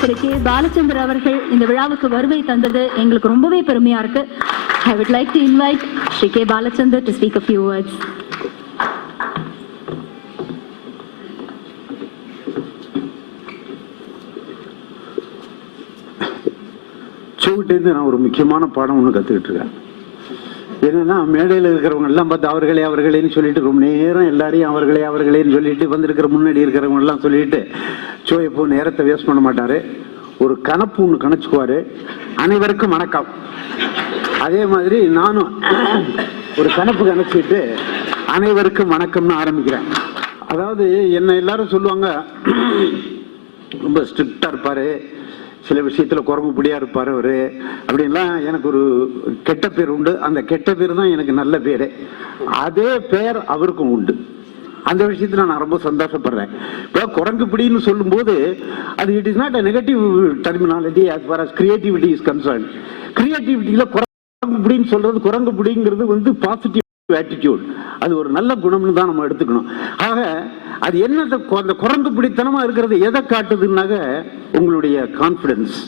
திரு K. Balachander அவர்கள் இந்த விழாவுக்கு வருகை தந்தது எங்களுக்கு ரொம்பவே பெருமையா இருக்கு. I would like to invite Shri K. Balachandar to speak a few words. சோகிட்டேருந்து நான் ஒரு முக்கியமான பாடம் ஒன்று கற்றுக்கிட்டு இருக்கேன். என்னன்னா, மேடையில் இருக்கிறவங்க எல்லாம் பார்த்து அவர்களே அவர்களேன்னு சொல்லிட்டு ரொம்ப நேரம் எல்லாரையும் அவர்களே அவர்களேன்னு சொல்லிட்டு வந்திருக்கிற முன்னாடி இருக்கிறவங்க எல்லாம் சொல்லிட்டு இப்போ நேரத்தை வேஸ்ட் பண்ண மாட்டாரு. ஒரு கணப்பு ஒன்று கணச்சுக்குவாரு, அனைவருக்கும் வணக்கம். அதே மாதிரி நானும் ஒரு கணப்பு கணச்சிட்டு அனைவருக்கும் வணக்கம்னு ஆரம்பிக்கிறேன். அதாவது என்ன எல்லாரும் சொல்லுவாங்க, ரொம்ப ஸ்ட்ரிக்டா இருப்பாரு, சில விஷயத்துல குரங்கு பிடியா இருப்பாரு அவரு அப்படின்லாம். எனக்கு ஒரு கெட்ட பேர் உண்டு. அந்த கெட்ட பேர் தான் எனக்கு நல்ல பேரு. அதே பேர் அவருக்கும் உண்டு. அந்த விஷயத்துல நான் ரொம்ப சந்தோஷப்படுறேன். இப்போ குரங்கு பிடின்னு சொல்லும் போது அது it is not a negative terminology as far as creativity is concerned. கிரியேட்டிவிட்டியில குரங்கு பிடின்னு சொல்றது, குரங்கு பிடிங்கிறது வந்து பாசிட்டிவ் ஆட்டிடியூட், அது ஒரு நல்ல குணம்னு தான் நம்ம எடுத்துக்கணும். ஆக அது என்ன, அந்த குரங்கு பிடித்தனமா இருக்கிறது எதை காட்டுதுன்னாக உங்களுடைய கான்ஃபிடன்ஸ்.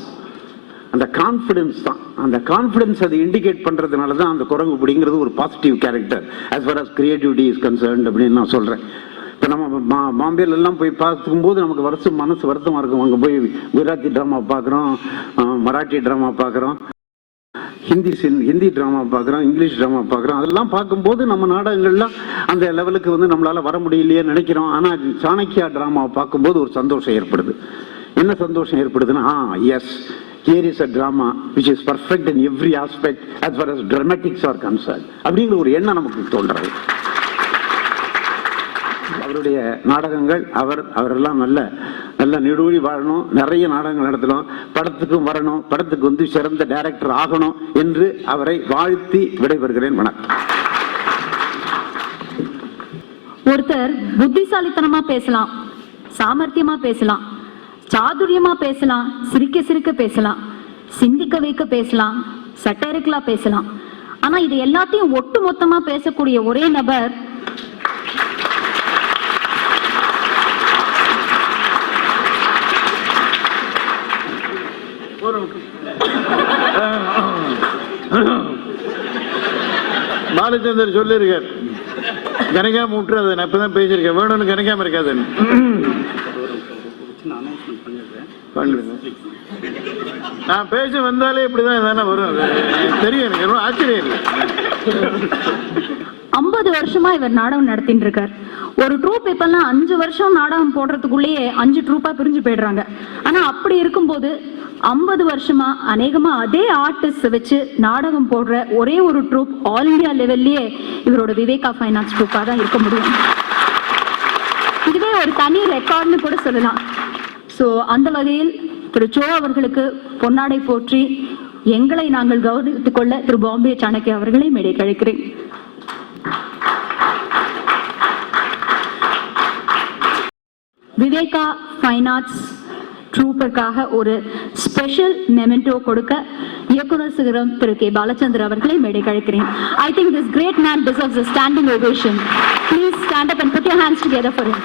அந்த கான்ஃபிடன்ஸ் தான், அந்த கான்ஃபிடன்ஸ் அதை இண்டிகேட் பண்றதுனால தான் அந்த குரங்கு பிடிங்கிறது ஒரு positive character as far as creativity is concerned அப்படின்னு நான் சொல்றேன். இப்போ நம்ம பாம்பேல எல்லாம் போய் பார்க்கும் போது நமக்கு மனசு வருத்தமா இருக்கும். அங்கே போய் குஜராத்தி ட்ராமா பார்க்குறோம், மராட்டி ட்ராமா பார்க்குறோம், ஹிந்தி ட்ராமா பார்க்குறோம், இங்கிலீஷ் ட்ராமா பார்க்குறோம். அதெல்லாம் பார்க்கும்போது நம்ம நாடகங்கள்லாம் அந்த லெவலுக்கு வந்து நம்மளால வர முடியலையே நினைக்கிறோம். ஆனால் சாணக்கியா ட்ராமாவை பார்க்கும்போது ஒரு சந்தோஷம் ஏற்படுது. என்ன சந்தோஷம் ஏற்படுதுன்னா, S, here is a drama which is perfect in every aspect as far as dramatics are concerned அப்படிங்கிற ஒரு எண்ணம் நமக்கு தோன்றது. அவருடைய நாடகங்கள் அவரெல்லாம் நல்ல நெடுவழி வாழணும், நிறைய நாடகங்கள் நடத்தணும், படத்துக்கும் வரணும், படத்துக்கு வந்து சிறந்த டைரக்டர் ஆகணும் என்று அவரை வாழ்த்தி விடைபெறுகிறேன். வணக்கம். ஒருத்தர் புத்திசாலித்தனமா பேசலாம், சாமர்த்தியமா பேசலாம், சாதுரியமா பேசலாம், சிரிக்க சிரிக்க பேசலாம், சிந்திக்க வைக்க பேசலாம், சட்டரிக்கலா பேசலாம். ஆனா இது எல்லாத்தையும் ஒட்டு மொத்தமா பேசக்கூடிய ஒரே நபர் பாலச்சந்தர் சொல்லியிருக்கார், கணக்காம விட்டுறது. நான் இப்பதான் பேசியிருக்கேன், வேணும்னு கணக்காம இருக்காதுன்னு. நான் பேச வந்தாலே இப்படிதான் எதானே வரும், தெரியும். எனக்கு ஆச்சரியம் இல்லை. 50 வருஷமா இவர் நாடகம் நடத்திட்டு இருக்கார். ஒரு ட்ரூப் இப்பெல்லாம் 5 வருஷம் நாடகம் போடுறதுக்குள்ளேயே 5 ட்ரூப்பா பிரிஞ்சு போயிடுறாங்க. ஆனா அப்படி இருக்கும்போது 50 வருஷமா அநேகமா அதே ஆர்டிஸ்ட் வச்சு நாடகம் போடுற ஒரே ஒரு ட்ரூப் ஆல் இந்தியா லெவல்லயே இவரோட விவேகா ஃபைனான்ஸ் ட்ரூப்பா தான் இருக்க முடியும். இதுவே ஒரு தனி ரெக்கார்ட்னு கூட சொல்லலாம். ஸோ அந்த வகையில் திரு சோ அவர்களுக்கு பொன்னாடை போற்றி எங்களை நாங்கள் கௌரவித்துக் கொள்ள திரு பாம்பே சாணக்கியா அவர்களை மேடை கழிக்கிறேன். விவேகா ஃபைனான்ஸ் ட்ரூப்பிற்காக ஒரு ஸ்பெஷல் மெமெண்டோ கொடுக்க இயக்குனர் சிகரம் திரு கே. பாலச்சந்தர் அவர்களை மேடை கழிக்கிறேன். I think this great man deserves a standing ovation. Please stand up and put your hands together for him.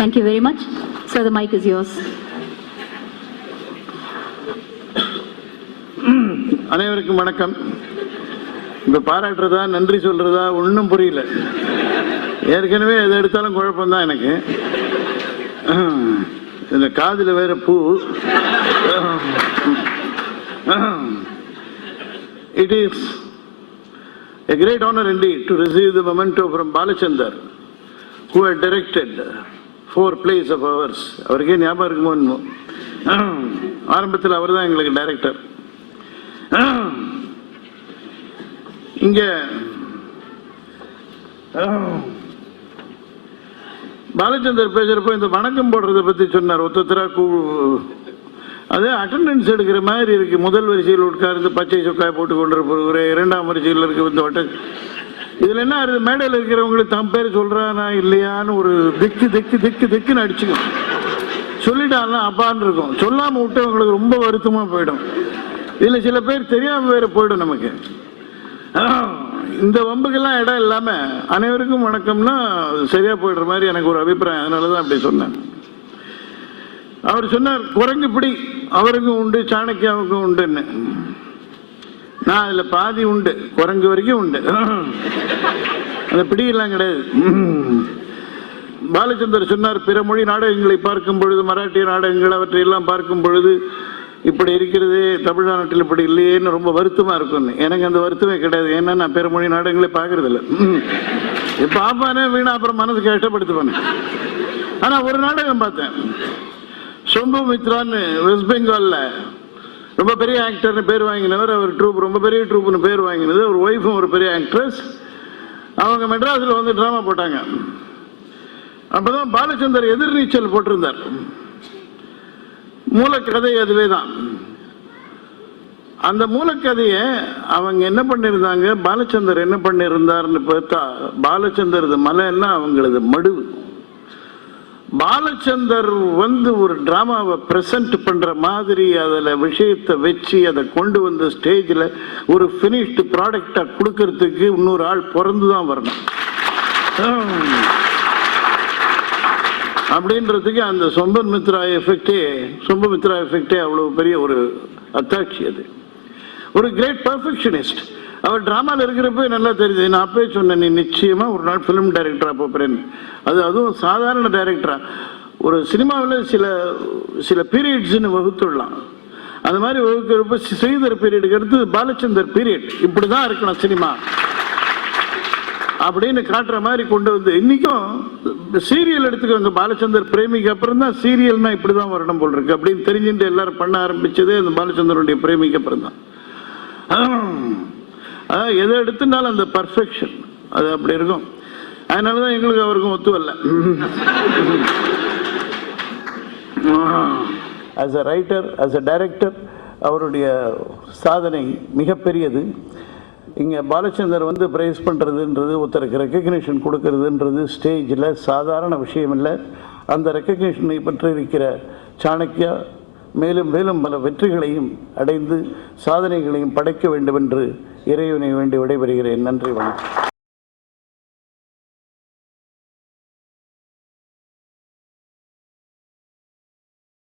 Thank you very much. Sir, the mic is yours. அனைவருக்கும் வணக்கம். இப்ப பாராட்டுறதா நன்றி சொல்றதா ஒன்றும் புரியல. ஏற்கனவே எதை எடுத்தாலும் குழப்பம்தான் எனக்கு. இந்த காதில் வேற பூ. It is a great honor indeed to receive the memento from Balachandar, who had directed 4 plays of ours. அவருக்கே ஞாபகம் இருக்குமோ என்னமோ. ஆரம்பத்தில் அவர் தான் எங்களுக்கு டைரக்டர். இங்க பாலச்சந்தர் பேசுறப்போ இந்த வணக்கம் போடுறதை பத்தி சொன்னார். ஒத்தரா அது அட்டண்டன்ஸ் எடுக்கிற மாதிரி இருக்கு. முதல் வரிசையில் உட்கார்ந்து பச்சை சொக்காய் போட்டு கொண்டிருப்பவர், 2ஆம் வரிசையில் இருக்க வந்து வட்ட இதுல என்ன ஆகுது, மேடையில் இருக்கிறவங்களுக்கு தம் பேர் சொல்றானா இல்லையான்னு ஒரு திக்குன்னு அடிச்சுக்கும். சொல்லிட்டாங்க அப்பான்னு இருக்கும். சொல்லாம விட்டவங்களுக்கு ரொம்ப வருத்தமா போயிடும். இதுல சில பேர் தெரியாம வேற போயிடும் நமக்கு. இந்த வம்புக்கெல்லாம் இடம் இல்லாம அனைவருக்கும் வணக்கம்னா சரியா போயிடுற மாதிரி எனக்கு ஒரு அபிப்பிராயம். அதனாலதான் அப்படி சொன்னேன். அவர் சொன்னார் குரங்கு பிடி அவருக்கும் உண்டு சாணக்கியாவுக்கும் உண்டுன்னு. நான் அதுல பாதி உண்டு, குரங்கு வரைக்கும் உண்டு. அந்த பிடியெல்லாம் கிடையாது. பாலச்சந்தர் சொன்னார் பிற மொழி நாடகங்களை பார்க்கும் பொழுது, மராட்டிய நாடகங்கள் அவற்றையெல்லாம் பார்க்கும் பொழுது இப்படி இருக்கிறது தமிழ்நாட்டில் இப்படி இல்லையேன்னு ரொம்ப வருத்தமா இருக்கும்னு. எனக்கு அந்த வருத்தமே கிடையாது. ஏன்னா நான் பிற மொழி நாடகங்களே பார்க்கறது இல்லை. பாப்பானே வீணா அப்புறம் மனசு கஷ்டப்படுத்துவானே. ஆனா ஒரு நாடகம் பார்த்தேன், சொம்புமித்ரான்னு வெஸ்ட் பெங்கால்ல ரொம்ப பெரிய ஆக்டர்னு பேர் வாங்கினவர். அவர் ட்ரூப் ரொம்ப பெரிய ட்ரூப்னு பேர் வாங்கினது. ஒரு ஒய்ஃபும் ஒரு பெரிய ஆக்ட்ரஸ். அவங்க மெட்ராஸில் வந்து டிராமா போட்டாங்க. அப்பதான் பாலச்சந்தர் எதிர்நீச்சல் போட்டிருந்தார். மூலக்கதை அதுவே தான். அந்த மூலக்கதையை அவங்க என்ன பண்ணிருந்தாங்க, பாலச்சந்தர் என்ன பண்ணிருந்தார்னு பார்த்தா, பாலச்சந்தர் மலைன்னா அவங்களது மடுவு. பாலச்சந்தர் வந்து ஒரு டிராமாவை பிரசன்ட் பண்ற மாதிரி அதுல விஷயத்தை வச்சு அதை கொண்டு வந்து ஸ்டேஜில் ஒரு பினிஷ்டு ப்ராடக்டா கொடுக்கறதுக்கு இன்னொரு ஆள் பிறந்துதான் வரணும். அப்படின்றதுக்கு அந்த சொம்புமித்ரா எஃபெக்டே அவ்வளவு பெரிய ஒரு அத்தாட்சி. அது ஒரு கிரேட் பர்ஃபெக்ஷனிஸ்ட். அவர் டிராமாவில் இருக்கிறப்ப நல்லா தெரியுது. நான் அப்பவே சொன்னேன், நீ நிச்சயமா ஒரு நாள் ஃபிலிம் டைரக்டரா போறேன்னு. அதுவும் சாதாரண டைரக்டரா. ஒரு சினிமாவில் சில பீரியட்ஸ்ன்னு வகுத்துடலாம். அந்த மாதிரி வகுக்கிறப்ப ஸ்ரீதர் பீரியடுக்கு அடுத்து பாலச்சந்தர் பீரியட் இப்படிதான் இருக்கணும் சினிமா அப்படின்னு காட்டுற மாதிரி கொண்டு வந்து. இன்னைக்கும் சீரியல் எடுத்துக்கோங்க, பாலச்சந்தர் பிரேமிக்கு அப்புறம் தான் சீரியல்னா இப்படிதான் வரணும் போல் இருக்கு அப்படின்னு தெரிஞ்சுட்டு எல்லாரும் பண்ண ஆரம்பிச்சதே அந்த பாலச்சந்தருடைய பிரேமிக்கு அப்புறம் தான். எதை எடுத்துட்டாலும் அந்த பர்ஃபெக்ஷன் அது அப்படி இருக்கும். அதனாலதான் எங்களுக்கு அவருக்கும் ஒத்து வரல. As a writer, as a director அவருடைய சாதனை மிகப்பெரியது. இங்கே பாலச்சந்தர் வந்து பிரைஸ் பண்ணுறதுன்றது, ஒருத்தருக்கு ரெக்கக்னிஷன் கொடுக்கறதுன்றது ஸ்டேஜில் சாதாரண விஷயம் இல்லை. அந்த ரெக்கக்னிஷனை பற்றி இருக்கிற சாணக்கியா மேலும் மேலும் பல வெற்றிகளையும் அடைந்து சாதனைகளையும் படைக்க வேண்டும் என்று இறைவனை வேண்டி விடைபெறுகிறேன். நன்றி, வணக்கம்.